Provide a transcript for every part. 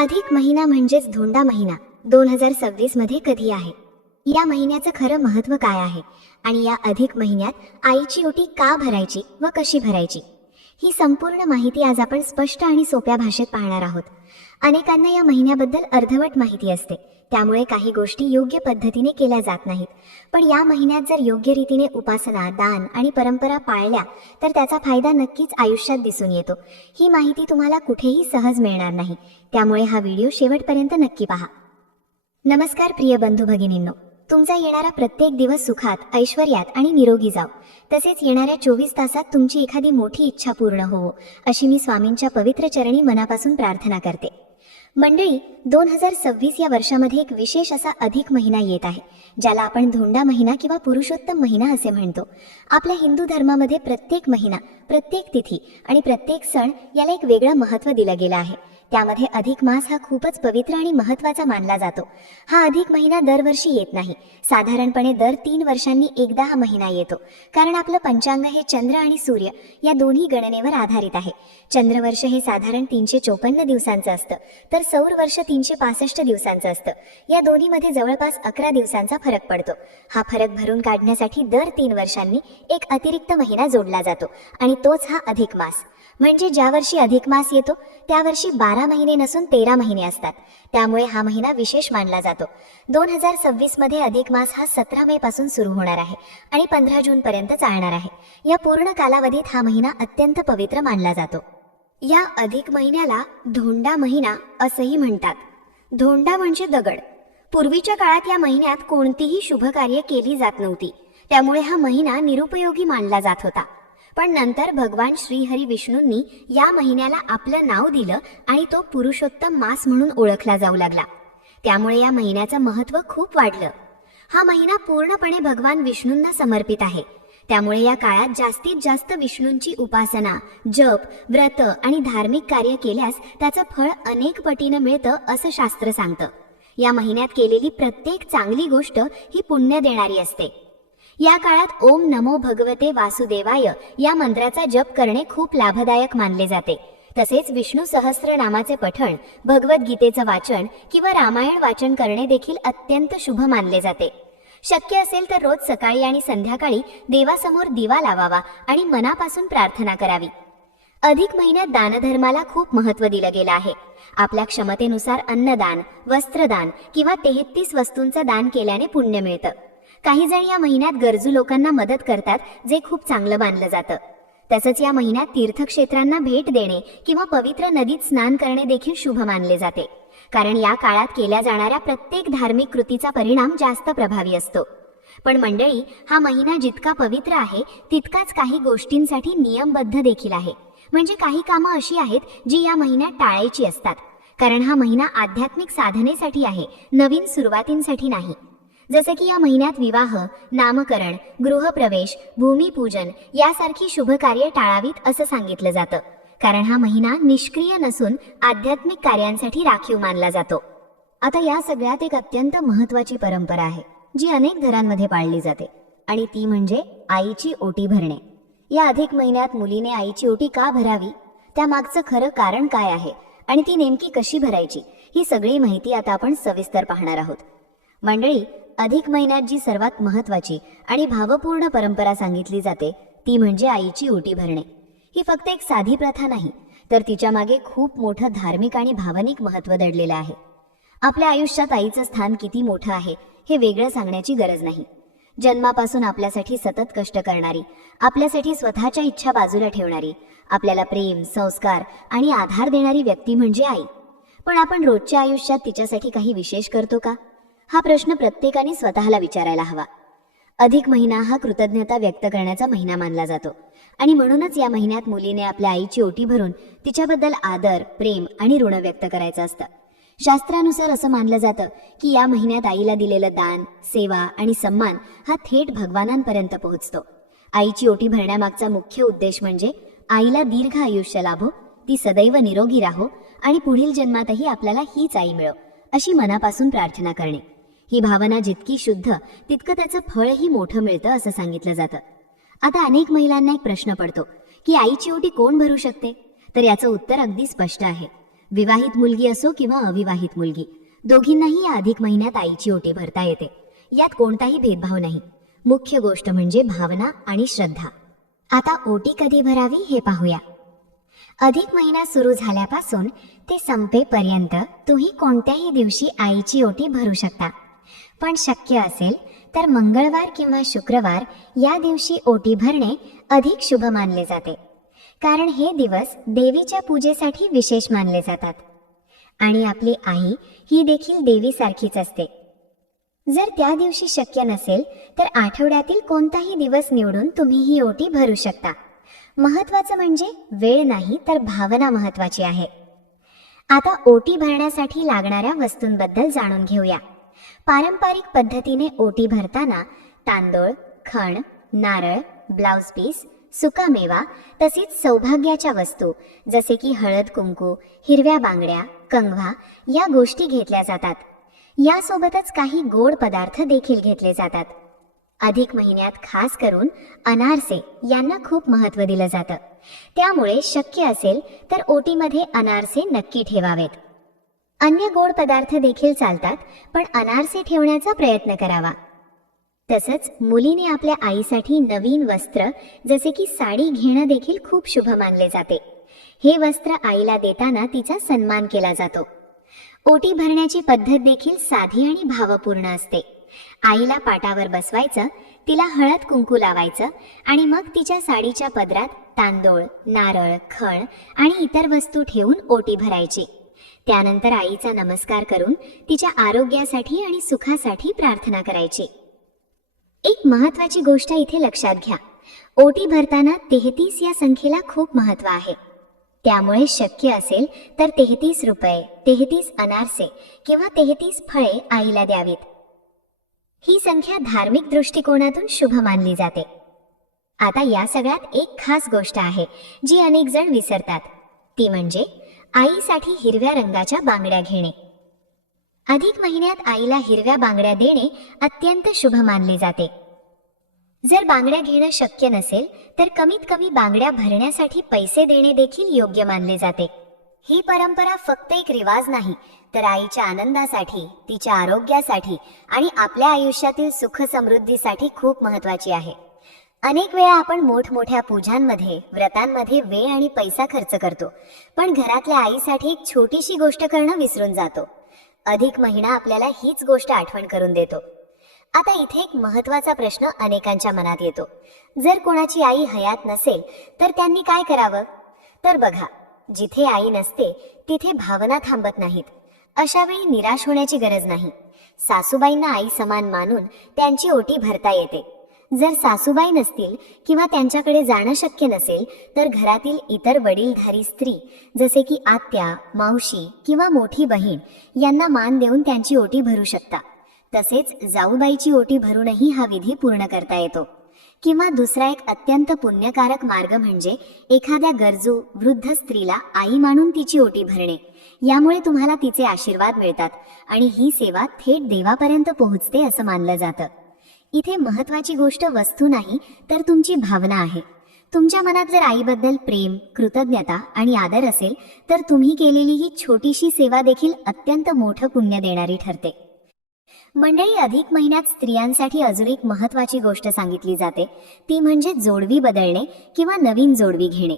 अधिक महिना म्हणजेच धोंडा महिना 2026 मध्ये कधी आहे? या महिन्याचं खरं महत्त्व काय आहे आणि या अधिक महिन्यात आईची ओटी का भरायची व कशी भरायची, ही संपूर्ण माहिती आज आपण स्पष्ट आणि सोप्या भाषेत पाहणार आहोत. अनेकांना या महिन्याबद्दल अर्धवट माहिती असते, त्यामुळे काही गोष्टी योग्य पद्धतीने केल्या जात नाहीत. पण या महिन्यात जर योग्य रीतीने उपासना, दान आणि परंपरा पाळल्या तर त्याचा फायदा नक्कीच आयुष्यात दिसून येतो. ही माहिती तुम्हाला कुठेही सहज मिळणार नाही, त्यामुळे हा व्हिडिओ शेवटपर्यंत नक्की पहा. नमस्कार प्रिय बंधू भगिनींनो, तुमचा येणारा प्रत्येक दिवस सुखात, ऐश्वर्यात आणि निरोगी जाव. तसेच येणाऱ्या 24 तासात तुमची एखादी मोठी इच्छा पूर्ण होवो, अशी मी स्वामींच्या पवित्र चरणी मनापासून प्रार्थना करते. मंडळी, 2026 या वर्षामध्ये एक विशेष असा अधिक महिना येत आहे, ज्याला आपण धोंडा महिना किंवा पुरुषोत्तम महिना असे म्हणतो. आपल्या हिंदू धर्मामध्ये प्रत्येक महिना, प्रत्येक तिथी आणि प्रत्येक सण याला एक वेगळं महत्त्व दिलं गेलं आहे. त्यामध्ये अधिक मास हा खूपच पवित्र आणि महत्त्वाचा मानला जातो. हा अधिक महिना दरवर्षी येत नाही, साधारणपणे दर 3 वर्षांनी एकदा हा महिना येतो. कारण आपलं पंचांग हे चंद्र आणि सूर्य या दोन्ही गणनेवर आधारित आहे. चंद्रवर्ष हे साधारण 354 दिवसांचं असतं, तर सौर वर्ष 365 दिवसांचं असतं. या दोन्हीमध्ये जवळपास 11 दिवसांचा फरक पडतो. हा फरक भरून काढण्यासाठी दर 3 वर्षांनी एक अतिरिक्त महिना जोडला जातो आणि तोच हा अधिक मास. म्हणजे ज्या वर्षी अधिक मास येतो त्या वर्षी 12 महिने नसून 13 महिने असतात. त्यामुळे हा महिना विशेष मानला जातो. 2026 मध्ये अधिक मास हा 17 मे पासून सुरू होणार आहे आणि 15 जून पर्यंत चालणार आहे. या पूर्ण कालावधीत हा महिना अत्यंत पवित्र मानला जातो. या अधिक महिन्याला धोंडा महिना असंही म्हणतात. धोंडा म्हणजे दगड. पूर्वीच्या काळात या महिन्यात कोणतीही शुभ कार्य केली जात नव्हती, त्यामुळे हा महिना निरुपयोगी मानला जात होता. पण नंतर भगवान श्रीहरी विष्णूंनी या महिन्याला आपलं नाव दिलं आणि तो पुरुषोत्तम मास म्हणून ओळखला जाऊ लागला. त्यामुळे या महिन्याचं महत्त्व खूप वाढलं. हा महिना पूर्णपणे भगवान विष्णूंना समर्पित आहे. त्यामुळे या काळात जास्तीत जास्त विष्णूंची उपासना, जप, व्रत आणि धार्मिक कार्य केल्यास त्याचं फळ अनेक पटीनं मिळतं असं शास्त्र सांगतं. या महिन्यात केलेली प्रत्येक चांगली गोष्ट ही पुण्य देणारी असते. या काळात ओम नमो भगवते वासुदेवाय या मंत्राचा जप करणे खूप लाभदायक मानले जाते. तसेच विष्णू सहस्त्रनामाचे पठण, भगवद्गीतेचं वाचन किंवा रामायण वाचन करणे देखील अत्यंत शुभ मानले जाते. शक्य असेल तर रोज सकाळी आणि संध्याकाळी देवासमोर दिवा लावावा आणि मनापासून प्रार्थना करावी. अधिक महिन्यात दानधर्माला खूप महत्त्व दिलं गेलं आहे. आपल्या क्षमतेनुसार अन्नदान, वस्त्रदान किंवा 33 वस्तूंचं दान केल्याने पुण्य मिळतं. काही जण या महिन्यात गरजू लोकांना मदत करतात, जे खूप चांगलं मानलं जातं. तसंच या महिन्यात तीर्थक्षेत्रांना भेट देणे किंवा पवित्र नदीत स्नान करणे देखील शुभ मानले जाते. कारण या काळात केल्या जाणाऱ्या प्रत्येक धार्मिक कृतीचा परिणाम जास्त प्रभावी असतो. पण मंडळी, हा महिना जितका पवित्र आहे तितकाच काही गोष्टींसाठी नियमबद्ध देखील आहे. म्हणजे काही कामं अशी आहेत जी या महिन्यात टाळायची असतात. कारण हा महिना आध्यात्मिक साधनेसाठी आहे, नवीन सुरुवातींसाठी नाही. जसे की या महिन्यात विवाह, नामकरण, गृहप्रवेश, भूमिपूजन यासारखी शुभ कार्य टाळावीत असं सांगितलं जातं. कारण हा महिना निष्क्रिय नसून आध्यात्मिक कार्यांसाठी राखीव मानला जातो. आता या सगळ्यात एक अत्यंत महत्त्वाची परंपरा आहे जी अनेक घरांमध्ये पाळली जाते, आणि ती म्हणजे आईची ओटी भरणे. या अधिक महिन्यात मुलीने आईची ओटी का भरावी, त्यामागचं खरं कारण काय आहे आणि ती नेमकी कशी भरायची, ही सगळी माहिती आता आपण सविस्तर पाहणार आहोत. मंडळी, अधिक महिन्यात जी सर्वात महत्त्वाची आणि भावपूर्ण परंपरा सांगितली जाते ती म्हणजे आईची ओटी भरणे. ही फक्त एक साधी प्रथा नाही, तर तिच्या मागे खूप मोठं धार्मिक आणि भावनिक महत्त्व दडलेलं आहे. आपल्या आयुष्यात आईचं स्थान किती मोठं आहे हे वेगळं सांगण्याची गरज नाही. जन्मापासून आपल्यासाठी सतत कष्ट करणारी, आपल्यासाठी स्वतःच्या इच्छा बाजूला ठेवणारी, आपल्याला प्रेम, संस्कार आणि आधार देणारी व्यक्ती म्हणजे आई. पण आपण रोजच्या आयुष्यात तिच्यासाठी काही विशेष करतो का, हा प्रश्न प्रत्येकाने स्वतःला विचारायला हवा. अधिक महिना हा कृतज्ञता व्यक्त करण्याचा महिना मानला जातो आणि म्हणूनच या महिन्यात मुलीने आपल्या आईची ओटी भरून तिच्याबद्दल आदर, प्रेम आणि ऋण व्यक्त करायचं असतं. शास्त्रानुसार असं मानलं जातं की या महिन्यात आईला दिलेलं दान, सेवा आणि सन्मान हा थेट भगवानांपर्यंत पोहोचतो. आईची ओटी भरण्यामागचा मुख्य उद्देश म्हणजे आईला दीर्घ आयुष्य लाभो, ती सदैव निरोगी राहो आणि पुढील जन्मातही आपल्याला हीच आई मिळो अशी मनापासून प्रार्थना करणे. ही भावना जितकी शुद्ध तितकं त्याचं फळही मोठं मिळतं असं सांगितलं जातं. आता अनेक महिलांना एक प्रश्न पडतो की आईची ओटी कोण भरू शकते, तर याचं उत्तर अगदी स्पष्ट आहे. विवाहित मुलगी असो किंवा अविवाहित मुलगी, दोघींनाही या अधिक महिन्यात आईची ओटी भरता येते. यात कोणताही भेदभाव नाही. मुख्य गोष्ट म्हणजे भावना आणि श्रद्धा. आता ओटी कधी भरावी हे पाहूया. अधिक महिना सुरू झाल्यापासून ते संपेपर्यंत तुम्ही कोणत्याही दिवशी आईची ओटी भरू शकता. पण शक्य असेल तर मंगळवार किंवा शुक्रवार या दिवशी ओटी भरणे अधिक शुभ मानले जाते. कारण हे दिवस देवीच्या पूजेसाठी विशेष मानले जातात. आणि आपली आई ही देखील देवीसारखीच असते. जर त्या दिवशी शक्य नसेल तर आठवड्यातील कोणताही दिवस निवडून तुम्ही ही ओटी भरू शकता. महत्त्वाचं म्हणजे वेळ नाही तर भावना महत्त्वाची आहे. आता ओटी भरण्यासाठी लागणाऱ्या वस्तूंबद्दल जाणून घेऊया. पारंपरिक पद्धतीने ओटी भरताना तांदूळ, खण, नारळ, ब्लाउज पीस, सुकामेवा तसेच सौभाग्याच्या वस्तू जसे की हळद कुंकू, हिरव्या बांगड्या, कंगवा या गोष्टी घेतल्या जातात. यासोबतच काही गोड पदार्थ देखील घेतले जातात. अधिक महिन्यात खास करून अनारसे यांना खूप महत्त्व दिलं जातं. त्यामुळे शक्य असेल तर ओटीमध्ये अनारसे नक्की ठेवावेत. अन्य गोड पदार्थ देखील चालतात, पण अनारसे ठेवण्याचा प्रयत्न करावा. तसंच मुलीने आपल्या आईसाठी नवीन वस्त्र जसे की साडी घेणं देखील खूप शुभ मानले जाते. हे वस्त्र आईला देताना तिचा सन्मान केला जातो. ओटी भरण्याची पद्धत देखील साधी आणि भावपूर्ण असते. आईला पाटावर बसवायचं, तिला हळद कुंकू लावायचं आणि मग तिच्या साडीच्या पदरात तांदूळ, नारळ, खण आणि इतर वस्तू ठेवून ओटी भरायची. त्यानंतर आईचा नमस्कार करून तिच्या आरोग्यासाठी आणि सुखासाठी प्रार्थना करायची. एक महत्त्वाची गोष्ट इथे लक्षात घ्या. ओटी भरताना 33 या संख्येला खूप महत्त्व आहे. त्यामुळे शक्य असेल तर 33 रुपये, 33 अनारसे किंवा 33 फळे आईला द्यावीत. ही संख्या धार्मिक दृष्टिकोनातून शुभ मानली जाते. आता या सगळ्यात एक खास गोष्ट आहे जी अनेक जण विसरतात. ती म्हणजे आईसाठी हिरव्या रंगाच्या बांगड्या घेणे. अधिक महिन्यात आईला हिरव्या बांगड्या देणे अत्यंत शुभ मानले जाते. जर बांगड्या घेणं शक्य नसेल तर कमीत कमी बांगड्या भरण्यासाठी पैसे देणे देखील योग्य मानले जाते. ही परंपरा फक्त एक रिवाज नाही तर आईच्या आनंदासाठी, तिच्या आरोग्यासाठी आणि आपल्या आयुष्यातील सुख समृद्धीसाठी खूप महत्त्वाची आहे. अनेक वेळा आपण मोठमोठ्या पूजांमध्ये, व्रतांमध्ये वेळ आणि पैसा खर्च करतो, पण घरातल्या आईसाठी एक छोटीशी गोष्ट करणं विसरून जातो. अधिक महिना आपल्याला हीच गोष्ट आठवण करून देतो. आता इथे एक महत्त्वाचा प्रश्न अनेकांच्या मनात येतो. जर कोणाची आई हयात नसेल तर त्यांनी काय करावं? तर बघा, जिथे आई नसते तिथे भावना थांबत नाहीत. अशा वेळी निराश होण्याची गरज नाही. सासूबाईंना आई समान मानून त्यांची ओटी भरता येते. जर सासूबाई नसतील किंवा त्यांच्याकडे जाणं शक्य नसेल तर घरातील इतर वडीलधारी स्त्री जसे की आत्या, मावशी किंवा मोठी बहीण यांना मान देऊन त्यांची ओटी भरू शकता. तसेच जाऊबाईची ओटी भरूनही हा विधी पूर्ण करता येतो. किंवा दुसरा एक अत्यंत पुण्यकारक मार्ग म्हणजे एखाद्या गरजू वृद्ध स्त्रीला आई मानून तिची ओटी भरणे. यामुळे तुम्हाला तिचे आशीर्वाद मिळतात आणि ही सेवा थेट देवापर्यंत पोहोचते असं मानलं जातं. इथे महत्त्वाची गोष्ट वस्तू नाही तर तुमची भावना आहे. तुमच्या मनात जर आईबद्दल प्रेम, कृतज्ञता आणि आदर असेल तर तुम्ही केलेली ही छोटीशी सेवा देखील अत्यंत मोठं पुण्य देणारी ठरते. मंडळी, अधिक महिन्यात स्त्रियांसाठी अजून एक महत्त्वाची गोष्ट सांगितली जाते, ती म्हणजे जोडवी बदलणे किंवा नवीन जोडवी घेणे.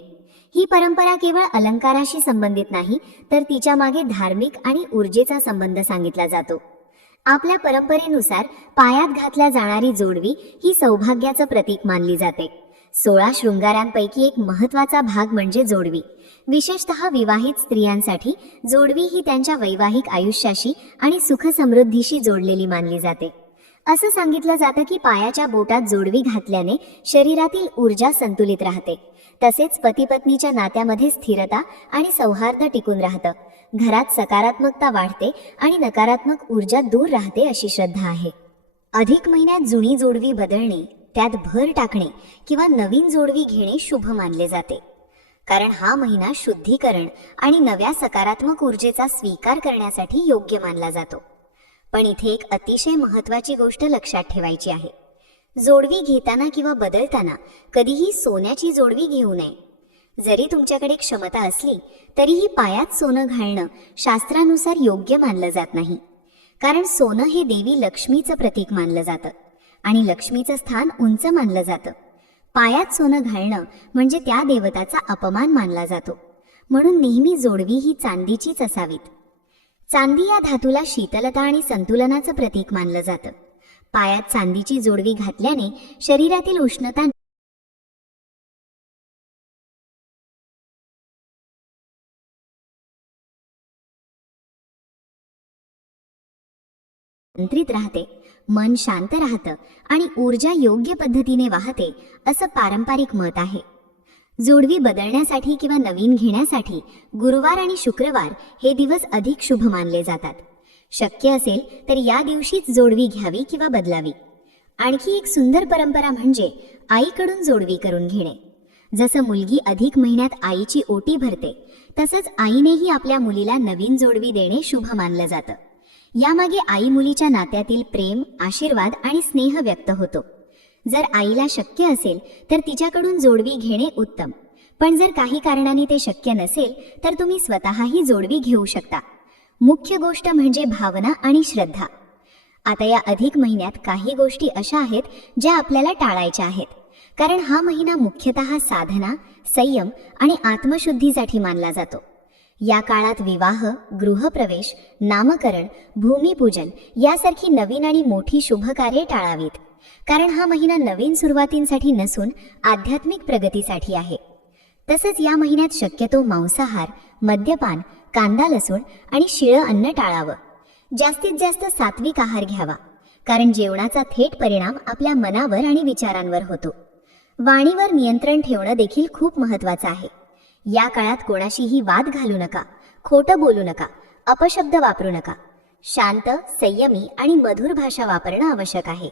ही परंपरा केवळ अलंकाराशी संबंधित नाही तर तिच्या मागे धार्मिक आणि ऊर्जेचा संबंध सांगितला जातो. आपल्या परंपरेनुसार पायात घातल्या जाणारी जोडवी ही सौभाग्याचं प्रतीक मानली जाते. 16 शृंगारांपैकी एक महत्त्वाचा भाग म्हणजे जोडवी. विशेषतः विवाहित स्त्रियांसाठी जोडवी ही त्यांच्या वैवाहिक आयुष्याशी आणि सुख समृद्धीशी जोडलेली मानली जाते. असं सांगितलं जातं की पायाच्या बोटात जोडवी घातल्याने शरीरातील ऊर्जा संतुलित राहते. तसेच पती-पत्नीच्या नात्यामध्ये स्थिरता आणि सौहार्द टिकून राहतं. घरात सकारात्मकता वाढते आणि नकारात्मक ऊर्जा दूर राहते अशी श्रद्धा आहे. अधिक महिन्यात जुनी जोडवी बदलणे, त्यात भर टाकणे किंवा नवीन जोडवी घेणे शुभ मानले जाते. कारण हा महिना शुद्धीकरण आणि नव्या सकारात्मक ऊर्जेचा स्वीकार करण्यासाठी योग्य मानला जातो. पण इथे एक अतिशय महत्त्वाची गोष्ट लक्षात ठेवायची आहे. जोडवी घेताना किंवा बदलताना कधीही सोन्याची जोडवी घेऊ नये. जरी तुमच्याकडे क्षमता असली तरीही पायात सोनं घालणं शास्त्रानुसार योग्य मानलं जात नाही. कारण सोनं हे देवी लक्ष्मीचं प्रतीक मानलं जातं आणि लक्ष्मीचं स्थान उंच मानलं जातं. पायात सोनं घालणं म्हणजे त्या देवताचा अपमान मानला जातो. म्हणून नेहमी जोडवी ही चांदीचीच असावीत. चांदी या धातूला शीतलता आणि संतुलनाचं प्रतीक मानलं जातं. पायात चांदीची जोडवी घातल्याने शरीरातील उष्णता नियंत्रित राहते, मन शांत राहतं आणि ऊर्जा योग्य पद्धतीने वाहते, असं पारंपरिक मत आहे. जोडवी बदलण्यासाठी किंवा नवीन घेण्यासाठी गुरुवार आणि शुक्रवार हे दिवस अधिक शुभ मानले जातात. शक्य असेल तर या दिवशीच जोडवी घ्यावी किंवा बदलावी. आणखी एक सुंदर परंपरा म्हणजे आईकडून जोडवी करून घेणे. जसं मुलगी अधिक महिन्यात आईची ओटी भरते, तसंच आईनेही आपल्या मुलीला नवीन जोडवी देणे शुभ मानलं जातं. यामागे आई मुलीच्या नात्यातील प्रेम, आशीर्वाद आणि स्नेह व्यक्त होतो. जर आईला शक्य असेल तर तिच्याकडून जोडवी घेणे उत्तम, पण जर काही कारणाने ते शक्य नसेल तर तुम्ही स्वतःही जोडवी घेऊ शकता. मुख्य गोष्ट म्हणजे भावना आणि श्रद्धा. आता या अधिक महिन्यात काही गोष्टी अशा आहेत ज्या आपल्याला टाळायच्या आहेत, कारण हा महिना मुख्यतः साधना, संयम आणि आत्मशुद्धीसाठी मानला जातो. या काळात विवाह, गृहप्रवेश, नामकरण, भूमिपूजन यासारखी नवीन आणि मोठी शुभ कार्ये टाळावीत, कारण हा महिना नवीन सुरुवातींसाठी नसून आध्यात्मिक प्रगतीसाठी आहे. तसंच या महिन्यात शक्यतो मांसाहार, मद्यपान, कांदा लसूण आणि शिळं अन्न टाळावं. जास्तीत जास्त सात्विक आहार घ्यावा, कारण जेवणाचा थेट परिणाम आपल्या मनावर आणि विचारांवर होतो. वाणीवर नियंत्रण ठेवणं देखील खूप महत्त्वाचं आहे. या काळात कोणाशीही वाद घालू नका, खोटं बोलू नका, अपशब्द वापरू नका. शांत, संयमी आणि मधुर भाषा वापरणं आवश्यक आहे.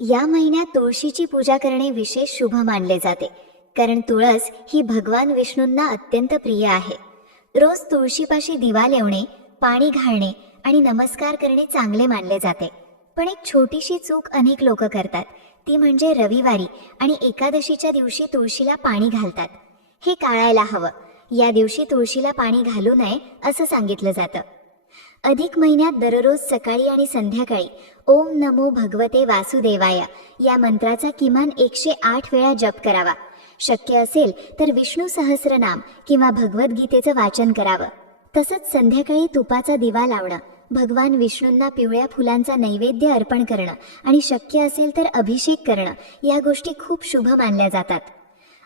या महिन्यात तुळशीची पूजा करणे विशेष शुभ मानले जाते, कारण तुळस ही भगवान विष्णूंना अत्यंत प्रिय आहे. रोज तुळशीपाशी दिवा लावणे, पाणी घालणे आणि नमस्कार करणे चांगले मानले जाते. पण एक छोटीशी चूक अनेक लोक करतात, ती म्हणजे रविवारी आणि एकादशीच्या दिवशी तुळशीला पाणी घालतात. हे टाळायला हवं. या दिवशी तुळशीला पाणी घालू नये असं सांगितलं जातं. अधिक महिन्यात दररोज सकाळी आणि संध्याकाळी ओम नमो भगवते वासुदेवाय या मंत्राचा किमान 108 वेळा जप करावा. शक्य असेल तर विष्णू सहस्रनाम किंवा भगवद्गीतेचं वाचन करावं. तसंच संध्याकाळी तुपाचा दिवा लावणं, भगवान विष्णूंना पिवळ्या फुलांचा नैवेद्य अर्पण करणं आणि शक्य असेल तर अभिषेक करणं या गोष्टी खूप शुभ मानल्या जातात.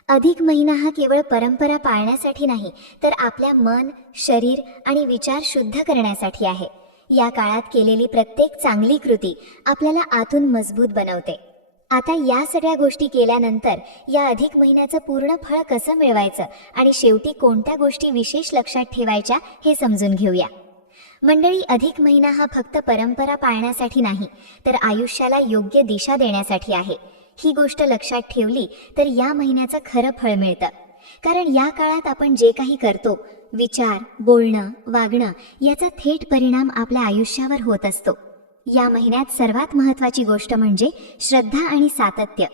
अधिक महिना हा केवळ परंपरा पाळण्यासाठी नाही, तर आपल्या मन, शरीर आणि विचार शुद्ध करण्यासाठी आहे. या काळात केलेली प्रत्येक चांगली कृती आपल्याला आतून मजबूत बनवते. आता या सगळ्या गोष्टी केल्यानंतर या अधिक महिन्याचं पूर्ण फळ कसं मिळवायचं आणि शेवटी कोणत्या गोष्टी विशेष लक्षात ठेवायच्या हे समजून घेऊया. मंडळी, अधिक महिना हा फक्त परंपरा पाळण्यासाठी नाही, तर आयुष्याला योग्य दिशा देण्यासाठी आहे. ही गोष्ट लक्षात ठेवली तर या महिन्याचं खरं फळ मिळतं. कारण या काळात आपण जे काही करतो, विचार, बोलणं, वागणं याचा थेट परिणाम आपल्या आयुष्यावर होत असतो. या महिन्यात सर्वात महत्त्वाची गोष्ट म्हणजे श्रद्धा आणि सातत्य.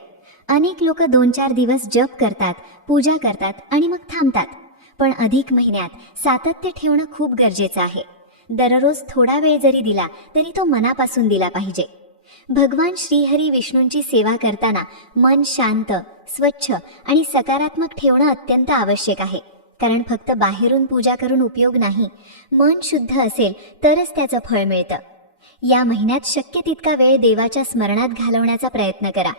अनेक लोक 2-4 दिवस जप करतात, पूजा करतात आणि मग थांबतात. पण अधिक महिन्यात सातत्य ठेवणं खूप गरजेचं आहे. दररोज थोडा वेळ जरी दिला तरी तो मनापासून दिला पाहिजे. भगवान श्रीहरी विष्णूंची सेवा करताना मन शांत, स्वच्छ आणि सकारात्मक ठेवणं अत्यंत आवश्यक आहे. कारण फक्त बाहेरून पूजा करून उपयोग नाही, मन शुद्ध असेल तरच त्याचं फळ मिळतं. या महिन्यात शक्य तितका वेळ देवाच्या स्मरणात घालवण्याचा प्रयत्न करा.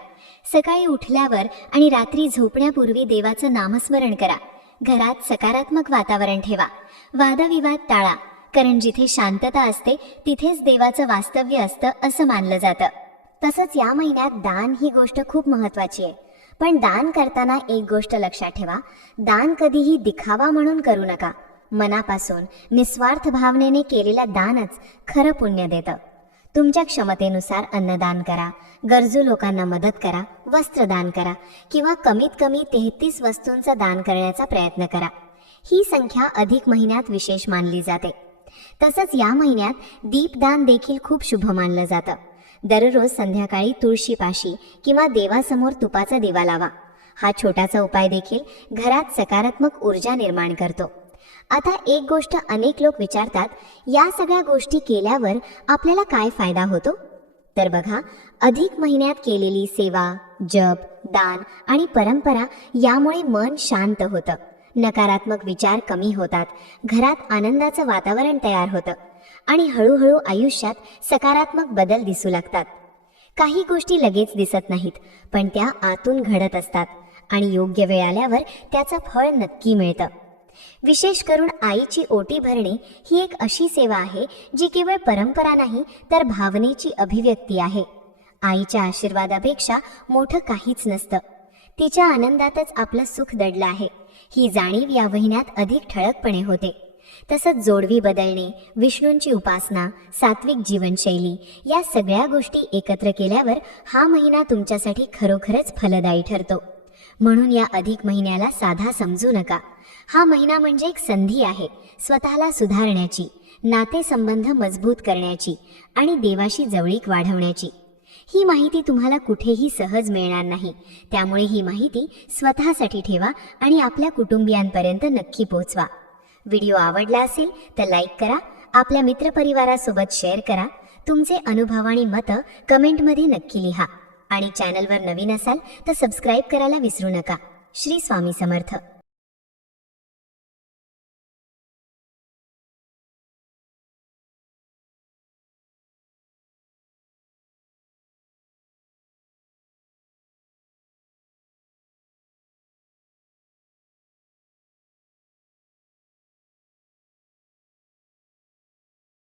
सकाळी उठल्यावर आणि रात्री झोपण्यापूर्वी देवाचं नामस्मरण करा. घरात सकारात्मक वातावरण ठेवा. वादविवाद टाळा, कारण जिथे शांतता असते तिथेच देवाचं वास्तव्य असतं असं मानलं जातं. तसंच या महिन्यात दान ही गोष्ट खूप महत्त्वाची आहे. पण दान करताना एक गोष्ट लक्षात ठेवा, दान कधीही दिखावा म्हणून करू नका. मनापासून निस्वार्थ भावनेने केलेलं दानच खरं पुण्य देतं. तुमच्या क्षमतेनुसार अन्नदान करा, गरजू लोकांना मदत करा, वस्त्रदान करा किंवा कमीत कमी 33 वस्तूंचं दान करण्याचा प्रयत्न करा. ही संख्या अधिक महिन्यात विशेष मानली जाते. तसंच या महिन्यात दीपदान देखील खूप शुभ मानलं जातं. दररोज संध्याकाळी तुळशीपाशी किंवा देवासमोर तुपाचा दिवा लावा. हा छोटासा उपाय देखील घरात सकारात्मक ऊर्जा निर्माण करतो. आता एक गोष्ट अनेक लोक विचारतात, या सगळ्या गोष्टी केल्यावर आपल्याला काय फायदा होतो? तर बघा, अधिक महिन्यात केलेली सेवा, जप, दान आणि परंपरा यामुळे मन शांत होतं, नकारात्मक विचार कमी होतात, घरात आनंदाचं वातावरण तयार होतं आणि हळूहळू आयुष्यात सकारात्मक बदल दिसू लागतात. काही गोष्टी लगेच दिसत नाहीत, पण त्या आतून घडत असतात आणि योग्य वेळ आल्यावर त्याचं फळ नक्की मिळतं. विशेष करून आईची ओटी भरणे ही एक अशी सेवा आहे जी केवळ परंपरा नाही तर भावनेची अभिव्यक्ती आहे. आईच्या आशीर्वादापेक्षा मोठं काहीच नसतं. तिच्या आनंदातच आपलं सुख दडलं आहे ही जाणीव या महिन्यात अधिक ठळकपणे होते. तसंच जोडवी बदलणे, विष्णूंची उपासना, सात्विक जीवनशैली या सगळ्या गोष्टी एकत्र केल्यावर हा महिना तुमच्यासाठी खरोखरच फलदायी ठरतो. म्हणून या अधिक महिन्याला साधा समजू नका. हा महिना म्हणजे एक संधी आहे स्वतःला सुधारण्याची, नातेसंबंध मजबूत करण्याची आणि देवाशी जवळीक वाढवण्याची. ही माहिती तुम्हाला कुठेही सहज मिळणार नाही, त्यामुळे ही माहिती स्वतःसाठी ठेवा आणि आपल्या कुटुंबियांपर्यंत नक्की पोहोचवा. व्हिडिओ आवडला असेल तर लाईक करा, आपल्या मित्रपरिवारासोबत शेअर करा. तुमचे अनुभव आणि मतं कमेंटमध्ये नक्की लिहा आणि चॅनलवर नवीन असाल तर सबस्क्राईब करायला विसरू नका. श्री स्वामी समर्थ.